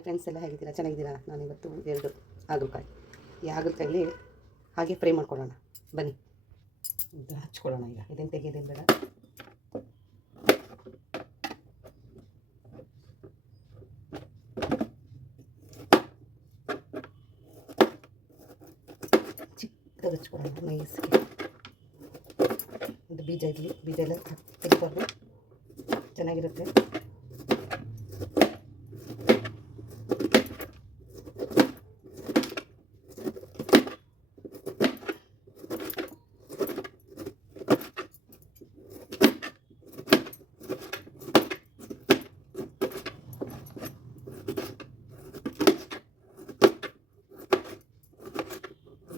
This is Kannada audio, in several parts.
ಹಾಯ್ ಫ್ರೆಂಡ್ಸ್, ಎಲ್ಲ ಹೇಗಿದ್ದೀರಾ? ಚೆನ್ನಾಗಿದ್ದೀರಾ? ನಾನಿವತ್ತು 2 ಹಾಗಲಕಾಯಿ, ಈ ಹಾಗಲಕಾಯಲ್ಲಿ ಹಾಗೆ ಫ್ರೈ ಮಾಡ್ಕೊಳ್ಳೋಣ ಬನ್ನಿ. ಇದು ಹಚ್ಕೊಳ್ಳೋಣ. ಈಗ ಇದನ್ನು ತೆಗೆಯೋದೇನು ಬೇಡ. ಚಿಕ್ಕದಾಗಿ ಹಚ್ಕೊಳ್ಳೋಣ ನೈಸ್ಗೆ. ಇದು ಬೀಜ ಇರಲಿ, ಬೀಜ ಎಲ್ಲ ತೆಗಿಬಾರ್ದು, ಚೆನ್ನಾಗಿರುತ್ತೆ.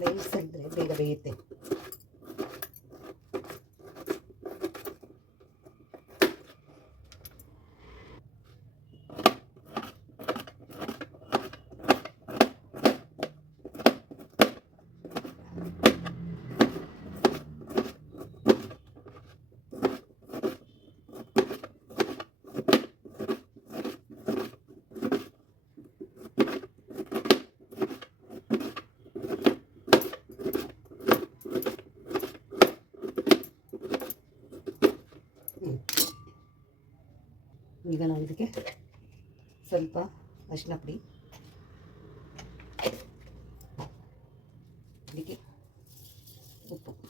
ಲೈಸಿದ್ರೆ ಬೇಗ ಬೇಯುತ್ತೆ. ಈಗ ನಾವು ಇದಕ್ಕೆ ಸ್ವಲ್ಪ ಅರಿಶಿನ ಪುಡಿ, ಇದಕ್ಕೆ ಉಪ್ಪು,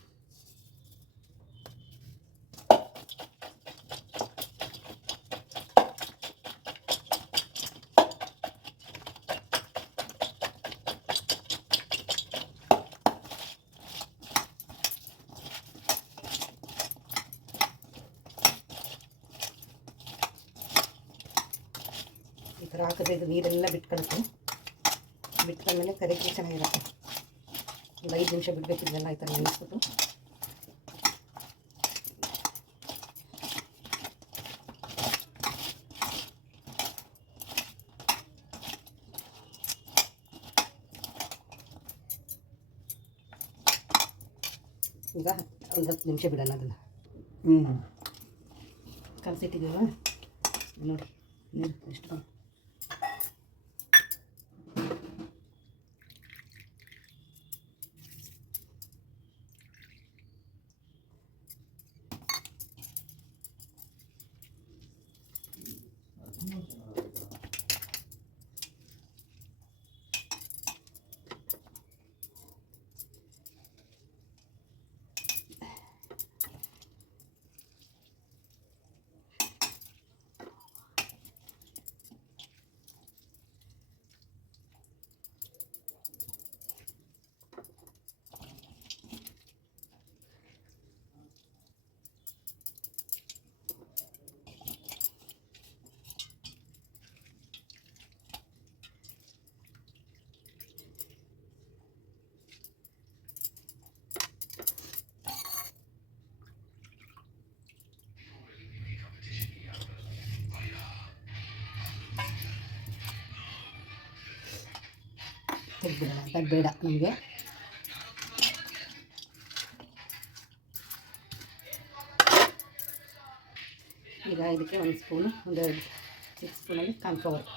ಈ ಥರ ಹಾಕಿದ್ರೆ ಇದು ನೀರೆಲ್ಲ ಬಿಟ್ಕೊಳ್ಳುತ್ತೆ. ಬಿಟ್ಕೊಂಡ್ಮೇಲೆ ಕರೆಕ್ಟ್ ಚೆನ್ನಾಗಿರುತ್ತೆ. ಒಂದು 5 ನಿಮಿಷ ಬಿಡಬೇಕಿದೆಲ್ಲ ಈ ಥರ ನೆನೆಸ್ಬಿಟ್ಟು. ಈಗ ಒಂದು 10 ನಿಮಿಷ ಬಿಡೋಣ ಅದನ್ನು. ಕಲಸಿಟ್ಟಿದ್ದೀವಲ್ಲ ನೋಡಿ, ನೀರು ಎಷ್ಟು ಬಂದು. ತೆಗೆದ್ಬಿಡೋಣ ಅಂತ ಬೇಡ ನಮಗೆ. ಈಗ ಇದಕ್ಕೆ 1 ಸ್ಪೂನು, 1 ಸ್ಪೂನಲ್ಲಿ ಕಾರ್ನ್ಫ್ಲವರ್,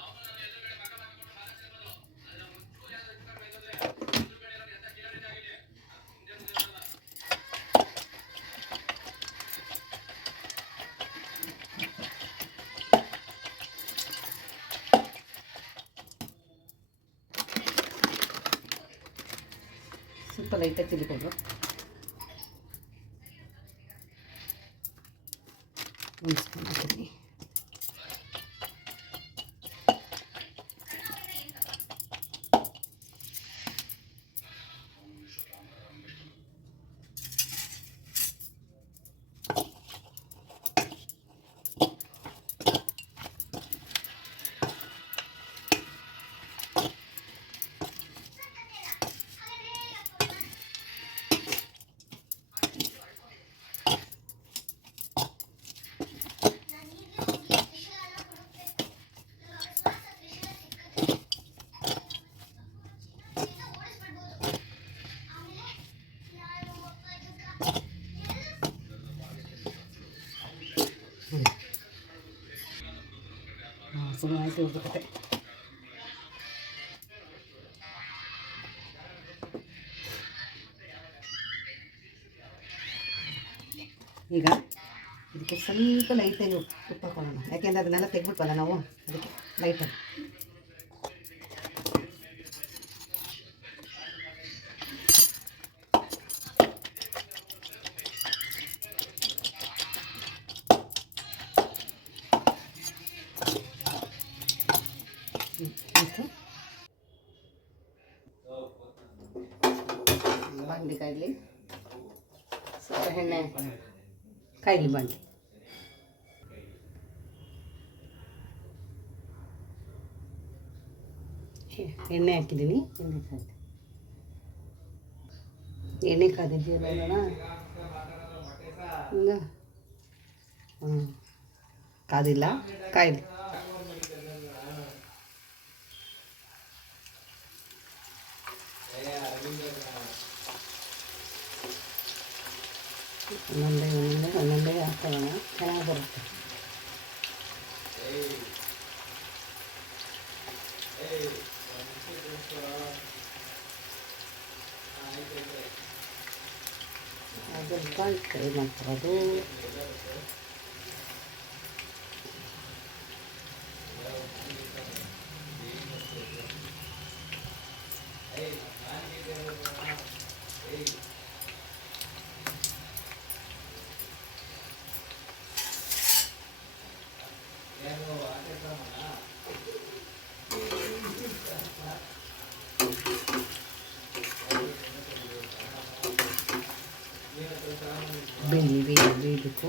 ಸ್ವಲ್ಪ ಲೈಟಾಗಿ ಚಿಲ್ಲಿ ಪೌಡ್ರು, 1 ಸ್ಪೂನ್ ಹಾಕಿದ್ವಿ. ಸುಮ್ಮನೆ ಆಯಿತು ಹೋಗ್ಬೇಕತ್ತೆ. ಈಗ ಇದಕ್ಕೆ ಸ್ವಲ್ಪ ಲೈಟಾಗಿ ಉಪ್ಪು ಹಾಕೊಳ್ಳೋಣ, ಯಾಕೆಂದರೆ ಅದನ್ನೆಲ್ಲ ತೆಗ್ಬಿಟ್ವಲ್ಲ ನಾವು, ಅದಕ್ಕೆ ಲೈಟಾಗಿ. ಬಾಂಡಿ ಕಾಯಿಲಿ, ಸ್ವಲ್ಪ ಎಣ್ಣೆ ಕಾಯಿಲಿ ಬಾಂಡಿ. ಎಣ್ಣೆ ಹಾಕಿದ್ದೀನಿ, ಎಣ್ಣೆ ಕಾದಿದೆಯಲ್ಲ ನೋಡೋಣ. ಕಾದಿಲ್ಲ, ಕಾಯಿಲಿ. ಒಂದೊಂದೇ ಹಾಕೊಳ್ಳೋಣ, ಚೆನ್ನಾಗಿ ಬರುತ್ತೆ. ಹಾಗಲಕಾಯಿ ಫ್ರೈ ಮಾಡ್ಕೊಳ್ಳೋದು. ಬೇಯಬೇಕು.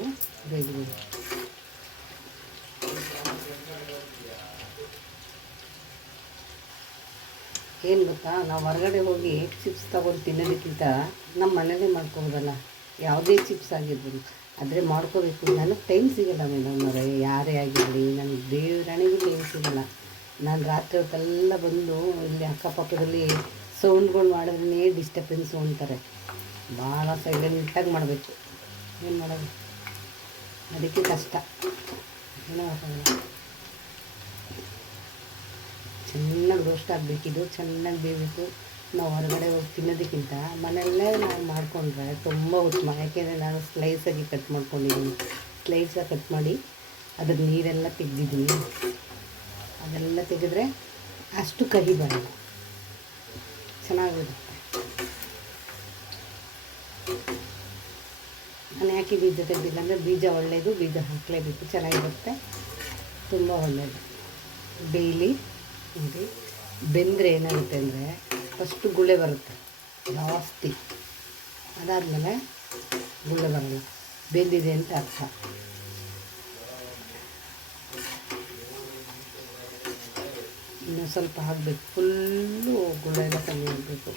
ಏನು ಗೊತ್ತಾ, ನಾವು ಹೊರಗಡೆ ಹೋಗಿ ಚಿಪ್ಸ್ ತಗೊಂಡು ತಿನ್ನೋದಕ್ಕಿಂತ ನಮ್ಮ ಮನೇಲೇ ಮಾಡ್ಕೊಬೋದಲ್ಲ, ಯಾವುದೇ ಚಿಪ್ಸ್ ಆಗಿರ್ಬೋದು. ಆದರೆ ಮಾಡ್ಕೋಬೇಕು, ನನಗೆ ಟೈಮ್ ಸಿಗೋಲ್ಲ ಮೇಡಮ್ ಅವರೇ, ಯಾರೇ ಆಗಿರಲಿ, ನನಗೆ ದೇವರಾಣಿಗೂ ಟೈಮ್ ಸಿಗೋಲ್ಲ. ನಾನು ರಾತ್ರಿ ಹೊತ್ತೆಲ್ಲ ಬಂದು ಇಲ್ಲಿ ಅಕ್ಕಪಕ್ಕದಲ್ಲಿ ಸೌಂಡ್ಗಳು ಮಾಡಿದ್ರೇ ಡಿಸ್ಟರ್ಬೆನ್ಸು ಅಂತಾರೆ. ಭಾಳ ಸೈಲೆಂಟಾಗಿ ಮಾಡಬೇಕು. ಏನು ಮಾಡೋದು, ಅದಕ್ಕೆ ಕಷ್ಟ. ಏನೋ ಚೆನ್ನಾಗಿ ರೋಸ್ಟ್ ಆಗಬೇಕಿದು, ಚೆನ್ನಾಗಿ ಬೇಯಬೇಕು. ನಾವು ಹೊರಗಡೆ ಹೋಗಿ ತಿನ್ನೋದಕ್ಕಿಂತ ಮನೆಯಲ್ಲೇ ನಾವು ಮಾಡಿಕೊಂಡ್ರೆ ತುಂಬ ಉತ್ತಮ. ಯಾಕೆಂದರೆ ನಾನು ಸ್ಲೈಸಾಗಿ ಕಟ್ ಮಾಡ್ಕೊಂಡಿದ್ದೀನಿ, ಸ್ಲೈಸಾಗಿ ಕಟ್ ಮಾಡಿ ಅದ್ರ ನೀರೆಲ್ಲ ತೆಗೆದಿದ್ದೀನಿ. ಅದೆಲ್ಲ ತೆಗೆದ್ರೆ ಅಷ್ಟು ಕಹಿ ಬರೋಲ್ಲ, ಚೆನ್ನಾಗಿರುತ್ತೆ. ನಾನು ಯಾಕೆ ಬೀಜ ತೆಗೆದಿಲ್ಲ ಅಂದರೆ ಬೀಜ ಒಳ್ಳೆಯದು, ಬೀಜ ಹಾಕಲೇಬೇಕು, ಚೆನ್ನಾಗಿರುತ್ತೆ, ತುಂಬ ಒಳ್ಳೆಯದು. ಬೇಯಲಿ. ನೋಡಿ, ಬೆಂದರೆ ಏನಾಗುತ್ತೆ ಅಂದರೆ ಫಸ್ಟು ಗುಳ್ಳೆ ಬರುತ್ತೆ ಜಾಸ್ತಿ, ಅದಾದಮೇಲೆ ಗುಳ್ಳೆ ಬರೋಲ್ಲ, ಬೆಂದಿದೆ ಅಂತ ಅರ್ಥ. ಇನ್ನು ಸ್ವಲ್ಪ ಹಾಕಬೇಕು, ಫುಲ್ಲು ಗುಳ್ಳೆ ಎಲ್ಲ ಕಮ್ಮಿ ಆಗಬೇಕು.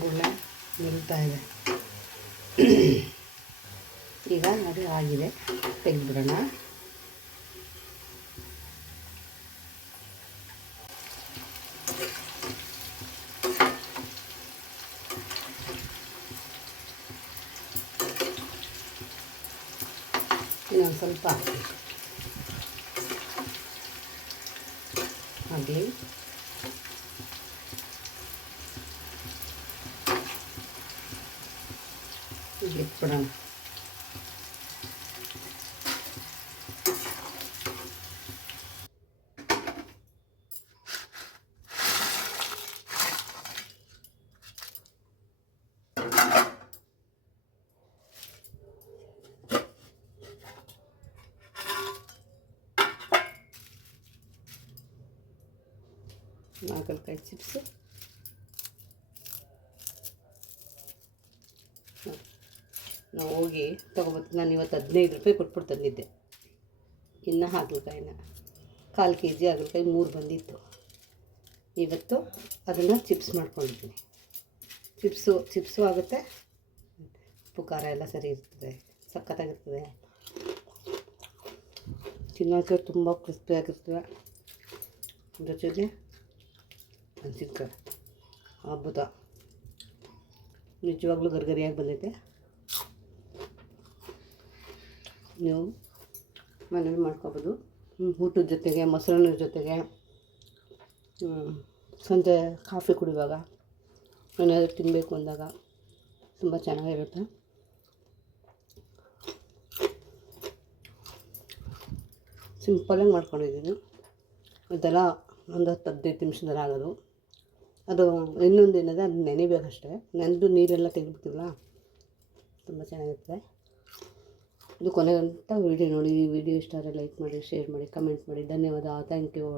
ಗುಳ್ಳೆ ನಿಲ್ತಾ ಇದೆ. ಈಗ ಅದು ಆಗಿದೆ, ತೆಗೆದ್ಬಿಡೋಣ. ಇನ್ನೊಂದು ಸ್ವಲ್ಪ ಆಗಲಿ. ಇಟ್ಬಿಡೋಣ. ಹಾಗಲಕಾಯಿ ಚಿಪ್ಸು ನಾವು ಹೋಗಿ ತೊಗೊಬರ್ತೀನಿ. ನಾನು ಇವತ್ತು 15 ರೂಪಾಯಿ ಕೊಟ್ಬಿಟ್ಟು ತಂದಿದ್ದೆ. ಇನ್ನು ಹಾಗಲಕಾಯಿನ 1/4 kg ಹಾಗಲಕಾಯಿ 3 ಬಂದಿತ್ತು. ಇವತ್ತು ಅದನ್ನು ಚಿಪ್ಸ್ ಮಾಡ್ಕೊಂಡಿದ್ದೀನಿ. ಚಿಪ್ಸು ಆಗುತ್ತೆ, ಉಪ್ಪು ಖಾರ ಎಲ್ಲ ಸರಿ ಇರ್ತದೆ, ಸಖತ್ತಾಗಿರ್ತದೆ. ತಿನ್ನೋಕ್ಕೆ ತುಂಬ ಕ್ರಿಸ್ಪಿಯಾಗಿರ್ತದೆ. ಜೊತೆಗೆ ಮೆಣಸಿನ್ಕಾಯಿ ಅದ್ಭುತ. ನಿಜವಾಗ್ಲೂ ಗರಿಗರಿಯಾಗಿ ಬಂದೈತೆ. ನೀವು ಮನೇಲಿ ಮಾಡ್ಕೊಬೋದು. ಊಟದ ಜೊತೆಗೆ, ಮೊಸರನ್ನ ಜೊತೆಗೆ, ಸಂಜೆ ಕಾಫಿ ಕುಡಿಯುವಾಗ ಏನಾದರೂ ತಿನ್ನಬೇಕು ಅಂದಾಗ ತುಂಬ ಚೆನ್ನಾಗಿರುತ್ತೆ. ಸಿಂಪಲಾಗಿ ಮಾಡ್ಕೊಂಡಿದ್ದೀನಿ. ಇದೆಲ್ಲ ಒಂದು 10-15 ನಿಮಿಷದಲ್ಲಿ ಆಗೋದು. ಅದು ಇನ್ನೊಂದು ಏನಂದರೆ ಅದು ನೆನೆಬೇಕಷ್ಟೇ. ನೆನೆದು ನೀರೆಲ್ಲ ತೆಗೆದುಬಿಡ್ತೀವಲ್ಲ, ತುಂಬ ಚೆನ್ನಾಗಿರುತ್ತೆ. ಇದು ಕೊನೆಗಂಟ ವೀಡಿಯೋ ನೋಡಿ. ಈ ವಿಡಿಯೋ ಇಷ್ಟ ಆದರೆ ಲೈಕ್ ಮಾಡಿ, ಶೇರ್ ಮಾಡಿ, ಕಮೆಂಟ್ ಮಾಡಿ. ಧನ್ಯವಾದ. Thank you.